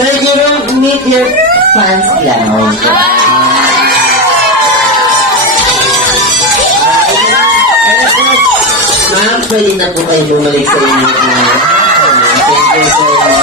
Sir Jerome, meet your fans lang. Ma'am, pwede na po kayo bumalik sa inyo. Thank you, sir.